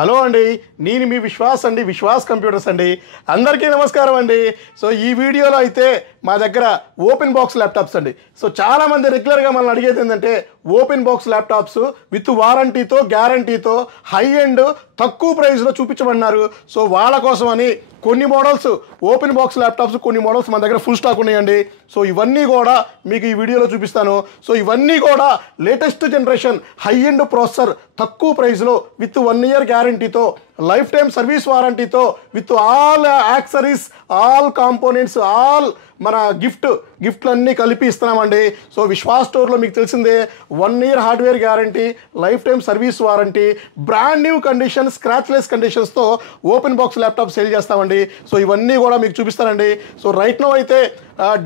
Hello అండి, నేను మీ విశ్వాస్ అండి, విశ్వాస్ కంప్యూటర్స్ అండి. అందరికీ నమస్కారం అండి. సో ఈ వీడియోలో అయితే మా దగ్గర ఓపెన్ బాక్స్ ల్యాప్టాప్స్ అండి. సో చాలామంది రెగ్యులర్గా మనల్ని అడిగేది ఏంటంటే ఓపెన్ బాక్స్ ల్యాప్టాప్స్ విత్ వారంటీతో గ్యారంటీతో హై అండ్ తక్కువ ప్రైస్లో చూపించమన్నారు. సో వాళ్ళ కోసం అని కొన్ని మోడల్స్ ఓపెన్ బాక్స్ ల్యాప్టాప్స్, కొన్ని మోడల్స్ మన దగ్గర ఫుల్ స్టాక్ ఉన్నాయండి. సో ఇవన్నీ కూడా మీకు ఈ వీడియోలో చూపిస్తాను. సో ఇవన్నీ కూడా latest generation high end processor, తక్కువ ప్రైస్లో విత్ 1 ఇయర్ గ్యారంటీతో, లైఫ్ టైం సర్వీస్ వారంటీతో, with all accessories, all components, all మన గిఫ్ట్లన్నీ కలిపి ఇస్తున్నామండి. సో విశ్వాస్ స్టోర్లో మీకు తెలిసిందే 1 year hardware guarantee, life time service warranty, brand new condition, scratchless కండిషన్స్తో ఓపెన్ బాక్స్ ల్యాప్టాప్ సేల్ చేస్తామండి. సో ఇవన్నీ కూడా మీకు చూపిస్తానండి. సో రైట్ నో అయితే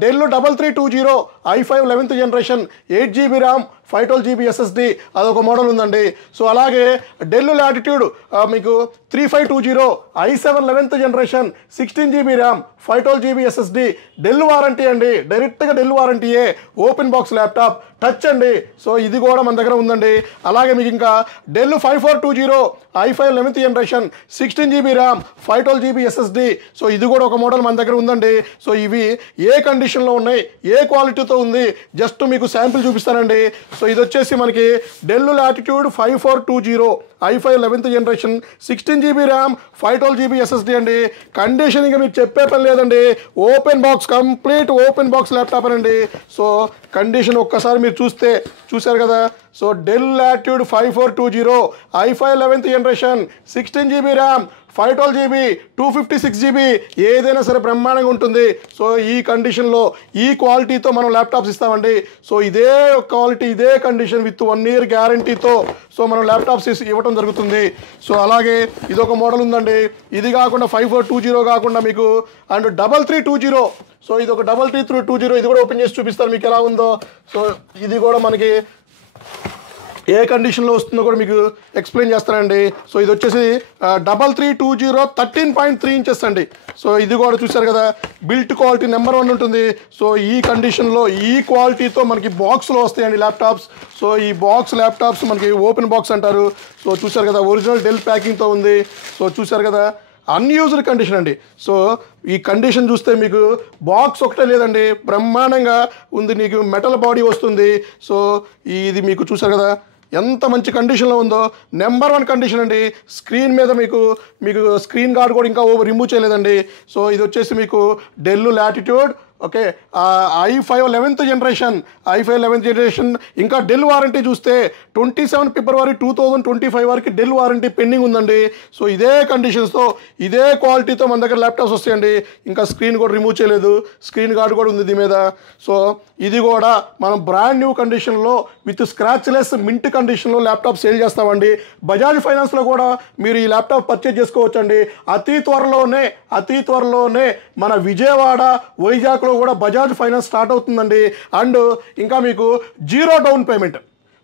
Dell 3320 i5 11th generation 8GB RAM 512GB SSD అదొక మోడల్ ఉందండి. సో అలాగే డెల్ లాటిట్యూడ్ మీకు 3520 i7 11th generation 16GB RAM 512GB SSD Dell warranty అండి, డైరెక్ట్గా డెల్ వారంటీయే, ఓపెన్ బాక్స్ ల్యాప్టాప్, టచ్ అండి. సో ఇది కూడా మన దగ్గర ఉందండి. అలాగే మీకు ఇంకా Dell 5420 i5 11th generation 16GB RAM 512GB SSD. So ఇది కూడా ఒక మోడల్ మన దగ్గర ఉందండి. సో ఇవి ఏ కండిషన్లో ఉన్నాయి, ఏ క్వాలిటీతో ఉంది, జస్ట్ మీకు శాంపిల్ చూపిస్తానండి. సో ఇది వచ్చేసి మనకి del latitude 5420 i5 11th generation 16GB RAM 512GB SSD అండి. కండిషన్ ఇంకా మీకు చెప్పే పని లేదండి, open box, complete open box laptop అండి. సో కండిషన్ ఒక్కసారి మీరు చూశారు కదా. So del latitude 5420 i5 11th generation 16GB RAM 512GB 256GB ఏదైనా సరే బ్రహ్మాండంగా ఉంటుంది. సో ఈ కండిషన్లో ఈ క్వాలిటీతో మనం ల్యాప్టాప్స్ ఇస్తామండి. సో ఇదే క్వాలిటీ, ఇదే కండిషన్ విత్ 1 ఇయర్ గ్యారంటీతో సో మనం ల్యాప్టాప్స్ ఇవ్వడం జరుగుతుంది. సో అలాగే ఇదొక మోడల్ ఉందండి. ఇది కాకుండా 5420 కాకుండా మీకు అండ్ 3320, సో ఇది ఒక 3320, ఇది కూడా ఓపెన్ చేసి చూపిస్తాను మీకు ఎలా ఉందో. సో ఇది కూడా మనకి ఏ కండిషన్లో వస్తుందో కూడా మీకు ఎక్స్ప్లెయిన్ చేస్తానండి. సో ఇది వచ్చేసి 3320 13.3 ఇంచెస్ అండి. సో ఇది కూడా చూశారు కదా, బిల్ట్ క్వాలిటీ నెంబర్ 1 ఉంటుంది. సో ఈ కండిషన్లో ఈ క్వాలిటీతో మనకి బాక్స్లో వస్తాయండి ల్యాప్టాప్స్. సో ఈ బాక్స్ ల్యాప్టాప్స్ మనకి ఓపెన్ బాక్స్ అంటారు. సో చూశారు కదా, ఒరిజినల్ డెల్ ప్యాకింగ్తో ఉంది. సో చూశారు కదా, అన్యూజ్డ్ కండిషన్ అండి. సో ఈ కండిషన్ చూస్తే మీకు బాక్స్ ఒకటే లేదండి, బ్రహ్మాండంగా ఉంది. నీకు మెటల్ బాడీ వస్తుంది. సో ఇది మీకు చూసారు కదా ఎంత మంచి కండిషన్లో ఉందో, నెంబర్ 1 కండిషన్ అండి. స్క్రీన్ మీద మీకు స్క్రీన్ గార్డ్ కూడా ఇంకా రిమూవ్ చేయలేదండి. సో ఇది వచ్చేసి మీకు del latitude okay i5 11th generation ఇంకా డెల్ వారంటీ చూస్తే 27 ఫిబ్రవరి 2025 వరకు డెల్ వారంటీ పెండింగ్ ఉందండి. సో ఇదే కండిషన్స్తో, ఇదే క్వాలిటీతో మన దగ్గర ల్యాప్టాప్స్ వస్తాయండి. ఇంకా స్క్రీన్ కూడా రిమూవ్ చేయలేదు, స్క్రీన్ గార్డ్ కూడా ఉంది దీని మీద. సో ఇది కూడా మనం బ్రాండ్ న్యూ కండిషన్లో విత్ స్క్రాచ్లెస్ మింట్ కండిషన్లో ల్యాప్టాప్ సేల్ చేస్తామండి. బజాజ్ ఫైనాన్స్లో కూడా మీరు ఈ ల్యాప్టాప్ పర్చేజ్ చేసుకోవచ్చండి. అతి త్వరలోనే మన విజయవాడ, వైజాగ్లో కూడా బజాజ్ ఫైనాన్స్ స్టార్ట్ అవుతుందండి. అండ్ ఇంకా మీకు 0 down payment,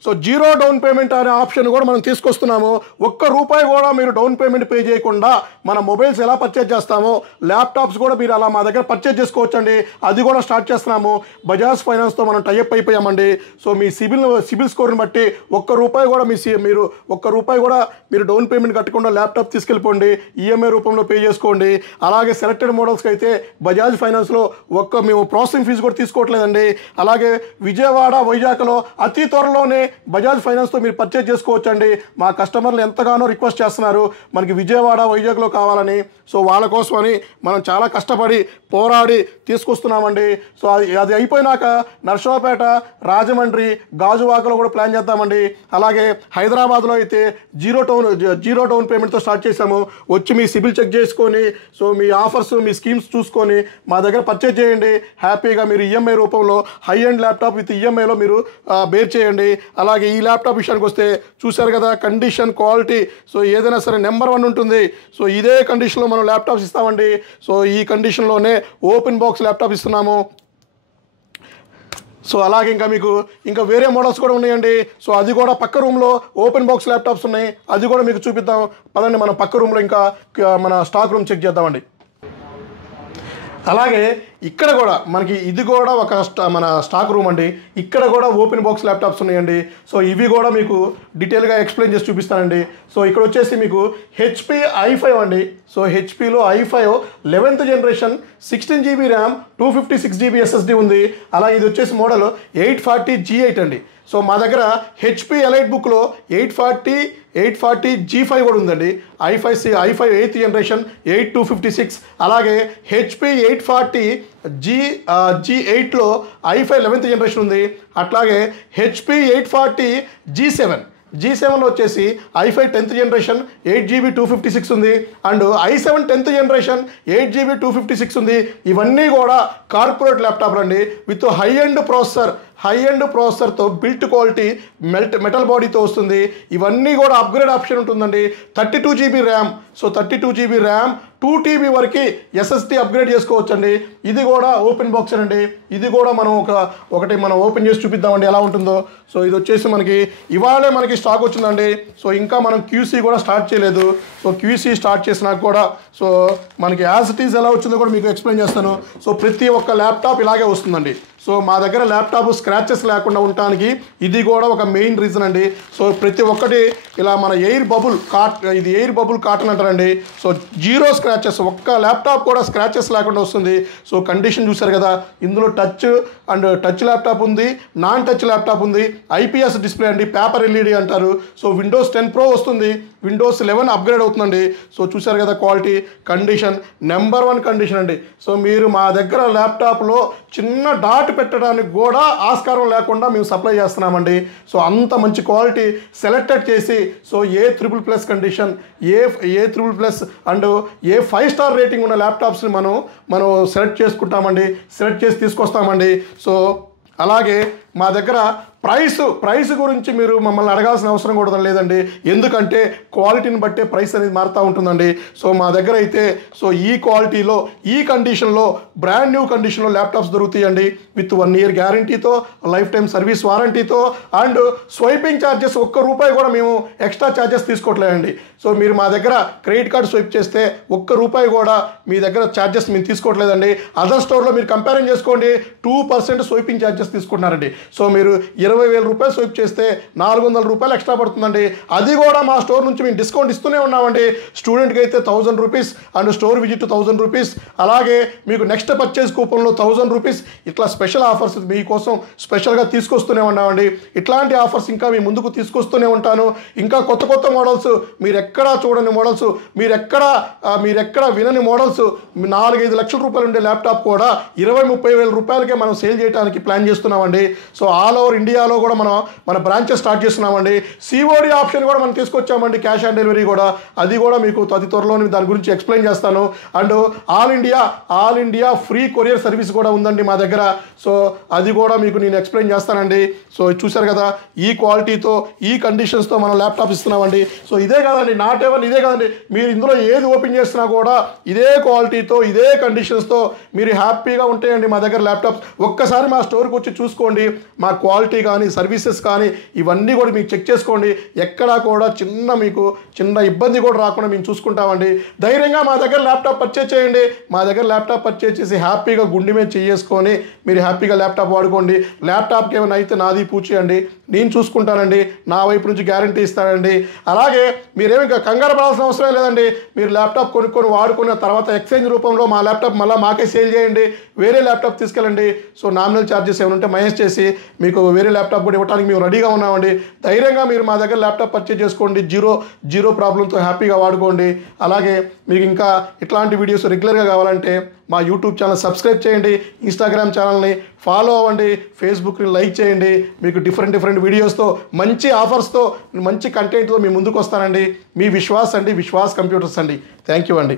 so 0 down payment అనే ఆప్షన్ కూడా మనం తీసుకొస్తున్నాము. ₹1 కూడా మీరు డౌన్ పేమెంట్ పే చేయకుండా మన మొబైల్స్ ఎలా పర్చేజ్ చేస్తామో ల్యాప్టాప్స్ కూడా మీరు అలా మా దగ్గర పర్చేజ్ చేసుకోవచ్చండి. అది కూడా స్టార్ట్ చేస్తున్నాము. బజాజ్ ఫైనాన్స్తో మనం టైఅప్ అయిపోయామండి. సో మీ సిబిల్ స్కోర్ని బట్టి ₹1 కూడా మీరు ₹1 కూడా మీరు డౌన్ పేమెంట్ కట్టకుండా ల్యాప్టాప్ తీసుకెళ్ళిపోండి, ఈఎంఐ రూపంలో పే చేసుకోండి. అలాగే సెలెక్టెడ్ మోడల్స్కి అయితే బజాజ్ ఫైనాన్స్లో మేము ప్రాసెసింగ్ ఫీజు కూడా తీసుకోవట్లేదండి. అలాగే విజయవాడ, వైజాగ్లో అతి త్వరలోనే బజాజ్ ఫైనాన్స్తో మీరు పర్చేజ్ చేసుకోవచ్చండి. మా కస్టమర్లు ఎంతగానో రిక్వెస్ట్ చేస్తున్నారు మనకి విజయవాడ, వైజాగ్లో కావాలని. సో వాళ్ళ కోసమని మనం చాలా కష్టపడి పోరాడి తీసుకొస్తున్నామండి. సో అది అయిపోయినాక నర్సరావుపేట, రాజమండ్రి, గాజువాకలో కూడా ప్లాన్ చేద్దామండి. అలాగే హైదరాబాద్లో అయితే జీరో డౌన్ పేమెంట్తో స్టార్ట్ చేసాము. వచ్చి మీ సిబిల్ చెక్ చేసుకొని, సో మీ ఆఫర్స్, మీ స్కీమ్స్ చూసుకొని మా దగ్గర పర్చేజ్ చేయండి. హ్యాపీగా మీరు ఈఎంఐ రూపంలో హై ఎండ్ ల్యాప్టాప్ విత్ ఈఎంఐలో మీరు బేర్ చేయండి. అలాగే ఈ ల్యాప్టాప్ విషయానికి వస్తే చూశారు కదా, కండిషన్, క్వాలిటీ, సో ఏదైనా సరే నెంబర్ 1 ఉంటుంది. సో ఇదే కండిషన్లో మనం ల్యాప్టాప్స్ ఇస్తామండి. సో ఈ కండిషన్లోనే ఓపెన్ బాక్స్ ల్యాప్టాప్ ఇస్తున్నాము. సో అలాగే ఇంకా వేరే మోడల్స్ కూడా ఉన్నాయండి. సో అది కూడా పక్క రూమ్లో ఓపెన్ బాక్స్ ల్యాప్టాప్స్ ఉన్నాయి, అది కూడా మీకు చూపిద్దాం. పదండి మనం పక్క రూమ్లో ఇంకా మన స్టాక్ రూమ్ చెక్ చేద్దామండి. అలాగే ఇక్కడ కూడా మనకి ఇది కూడా ఒక మన స్టాక్ రూమ్ అండి. ఇక్కడ కూడా ఓపెన్ బాక్స్ ల్యాప్టాప్స్ ఉన్నాయండి. సో ఇవి కూడా మీకు డీటెయిల్గా ఎక్స్ప్లెయిన్ చేసి చూపిస్తానండి. సో ఇక్కడ వచ్చేసి మీకు హెచ్పి i5 అండి. సో హెచ్పిలో i5 11th generation 16 GB RAM 256 GB SSD ఉంది. అలా ఇది వచ్చేసి మోడల్ 840 G8 అండి. సో మా దగ్గర హెచ్పి ఎలైట్ బుక్లో 840 G5 కూడా ఉందండి. i5 8th generation 8256. అలాగే హెచ్పి 840 G8లో i5 11th జనరేషన్ ఉంది. అట్లాగే హెచ్పి 840 G7లో వచ్చేసి i5 10th జనరేషన్ 8 GB 256 ఉంది. And i7 10th generation 8 GB 256 ఉంది. ఇవన్నీ కూడా కార్పొరేట్ ల్యాప్టాప్లు అండి విత్ హై ఎండ్ ప్రాసెసర్తో బిల్ట్ క్వాలిటీ మెటల్ బాడీతో వస్తుంది. ఇవన్నీ కూడా అప్గ్రేడ్ ఆప్షన్ ఉంటుందండి. 32 GB RAM. So 32 GB RAM 2 TB వరకు SSD అప్గ్రేడ్ చేసుకోవచ్చండి. ఇది కూడా ఓపెన్ బాక్స్ అండి. ఇది కూడా మనం ఒకటి మనం ఓపెన్ చేసి చూపిద్దామండి ఎలా ఉంటుందో. సో ఇది వచ్చేసి మనకి ఇవాళే మనకి స్టాక్ వచ్చిందండి. సో ఇంకా మనం QC కూడా స్టార్ట్ చేయలేదు. సో QC స్టార్ట్ చేసినాక కూడా సో మనకి యాజ్ ఇట్ ఈజ్ ఎలా వచ్చిందో కూడా మీకు ఎక్స్ప్లెయిన్ చేస్తాను. సో ప్రతి ఒక్క ల్యాప్టాప్ ఇలాగే వస్తుందండి. సో మా దగ్గర ల్యాప్టాప్ స్క్రాచెస్ లేకుండా ఉండటానికి ఇది కూడా ఒక మెయిన్ రీజన్ అండి. సో ప్రతి ఒక్కటి ఇలా మన ఎయిర్ బబుల్ కాటన్ అంటారండి. సో 0 స్క్రాచెస్, ఒక్క ల్యాప్టాప్ కూడా స్క్రాచెస్ లేకుండా వస్తుంది. సో కండిషన్ చూసారు కదా, ఇందులో టచ్ ల్యాప్టాప్ ఉంది, నాన్ టచ్ ల్యాప్టాప్ ఉంది, IPS డిస్ప్లే అండి, పేపర్ LED అంటారు. సో Windows 10 Pro వస్తుంది, Windows 11 అప్గ్రేడ్ అవుతుందండి. సో చూసారు కదా క్వాలిటీ, కండిషన్ నెంబర్ 1 కండిషన్ అండి. సో మీరు మా దగ్గర ల్యాప్టాప్లో చిన్న డాట్ పెట్టడానికి కూడా ఆస్కారం లేకుండా మేము సప్లై చేస్తున్నామండి. సో అంత మంచి క్వాలిటీ సెలెక్టెడ్ చేసి so A++ condition, A++ and A5 star rating ఉన్న ల్యాప్టాప్స్ని మనం సెలెక్ట్ చేసుకుంటామండి, సెలెక్ట్ చేసి తీసుకొస్తామండి. సో అలాగే మా దగ్గర ప్రైస్ గురించి మీరు మమ్మల్ని అడగాల్సిన అవసరం కూడా లేదండి. ఎందుకంటే క్వాలిటీని బట్టే ప్రైస్ అనేది మారుతూ ఉంటుందండి. సో మా దగ్గర అయితే సో ఈ క్వాలిటీలో ఈ కండిషన్లో బ్రాండ్ న్యూ కండిషన్లో ల్యాప్టాప్స్ దొరుకుతాయండి విత్ 1 year గ్యారంటీతో, లైఫ్ టైం సర్వీస్ వారంటీతో. అండ్ స్వైపింగ్ ఛార్జెస్ ₹1 కూడా మేము ఎక్స్ట్రా ఛార్జెస్ తీసుకోవట్లేదండి. సో మీరు మా దగ్గర క్రెడిట్ కార్డ్ స్వైప్ చేస్తే ₹1 కూడా మీ దగ్గర ఛార్జెస్ మేము తీసుకోవట్లేదండి. అదర్ స్టోర్లో మీరు కంపేరింగ్ చేసుకోండి, 2% స్వైపింగ్ ఛార్జెస్ తీసుకుంటున్నారండి. సో మీరు 20,000 రూపాయలు స్వైప్ చేస్తే ₹400 ఎక్స్ట్రా పడుతుందండి. అది కూడా మా స్టోర్ నుంచి మేము డిస్కౌంట్ ఇస్తూనే ఉన్నామండి. స్టూడెంట్కి అయితే ₹1000 అండ్ స్టోర్ విజిట్ ₹1000. అలాగే మీకు నెక్స్ట్ పర్చేజ్ కూపన్లో ₹1000. ఇట్లా స్పెషల్ ఆఫర్స్ మీకోసం స్పెషల్గా తీసుకొస్తూనే ఉన్నామండి. ఇట్లాంటి ఆఫర్స్ ఇంకా మీ ముందుకు తీసుకొస్తూనే ఉంటాను. ఇంకా కొత్త మోడల్స్, మీరు ఎక్కడా చూడని మోడల్స్, మీరెక్కడ వినని మోడల్స్, 4-5 లక్షల రూపాయలు ఉండే ల్యాప్టాప్ కూడా 20-30 వేల రూపాయలకే మనం సేల్ చేయడానికి ప్లాన్ చేస్తున్నామండి. సో ఆల్ ఓవర్ ఇండియాలో కూడా మన బ్రాంచెస్ స్టార్ట్ చేస్తున్నామండి. COD ఆప్షన్ కూడా మనం తీసుకొచ్చామండి, క్యాష్ ఆన్ డెలివరీ కూడా. అది కూడా మీకు అతి త్వరలో దాని గురించి ఎక్స్ప్లెయిన్ చేస్తాను. And all India free courier service కూడా ఉందండి మా దగ్గర. సో అది కూడా మీకు నేను ఎక్స్ప్లెయిన్ చేస్తానండి. సో చూసారు కదా, ఈ క్వాలిటీతో ఈ కండిషన్స్తో మనం ల్యాప్టాప్ ఇస్తున్నామండి. సో ఇదే కాదండి, నాట్ ఎవర్ ఇదే కాదండి, మీరు ఇందులో ఏది ఓపెన్ చేసినా కూడా ఇదే క్వాలిటీతో ఇదే కండిషన్స్తో మీరు హ్యాపీగా ఉంటాయండి మా దగ్గర ల్యాప్టాప్స్. ఒక్కసారి మా స్టోర్కి వచ్చి చూసుకోండి. మా క్వాలిటీ కానీ సర్వీసెస్ కానీ ఇవన్నీ కూడా మీకు చెక్ చేసుకోండి. ఎక్కడా కూడా చిన్న ఇబ్బంది కూడా రాకుండా మేము చూసుకుంటామండి. ధైర్యంగా మా దగ్గర ల్యాప్టాప్ పర్చేజ్ చేయండి. మా దగ్గర ల్యాప్టాప్ పర్చేజ్ చేసి హ్యాపీగా గుండె మీద చేసుకొని మీరు హ్యాపీగా ల్యాప్టాప్ వాడుకోండి. ల్యాప్టాప్కి ఏమైనా అయితే నాది పూచేయండి, నేను చూసుకుంటానండి, నా వైపు నుంచి గ్యారంటీ ఇస్తానండి. అలాగే మీరేమి కంగారు పడాల్సిన అవసరం లేదండి. మీరు ల్యాప్టాప్ కొనుక్కొని వాడుకున్న తర్వాత ఎక్స్చేంజ్ రూపంలో మా ల్యాప్టాప్ మళ్ళీ మాకే సేల్ చేయండి, వేరే ల్యాప్టాప్ తీసుకెళ్ళండి. సో నామినల్ ఛార్జెస్ ఏమైనా ఉంటే మైనస్ చేసి మీకు వేరే ల్యాప్టాప్ కూడా ఇవ్వడానికి మేము రెడీగా ఉన్నామండి. ధైర్యంగా మీరు మా దగ్గర ల్యాప్టాప్ పర్చేజ్ చేసుకోండి, జీరో ప్రాబ్లంతో హ్యాపీగా వాడుకోండి. అలాగే మీకు ఇంకా ఇట్లాంటి వీడియోస్ రెగ్యులర్గా కావాలంటే మా యూట్యూబ్ ఛానల్ సబ్స్క్రైబ్ చేయండి, ఇన్స్టాగ్రామ్ ఛానల్ని ఫాలో అవ్వండి, ఫేస్బుక్ని లైక్ చేయండి. మీకు డిఫరెంట్ వీడియోస్తో, మంచి ఆఫర్స్తో, మంచి కంటెంట్తో మీ ముందుకు వస్తానండి. మీ విశ్వాస్ కంప్యూటర్స్ అండి. థ్యాంక్ యూ అండి.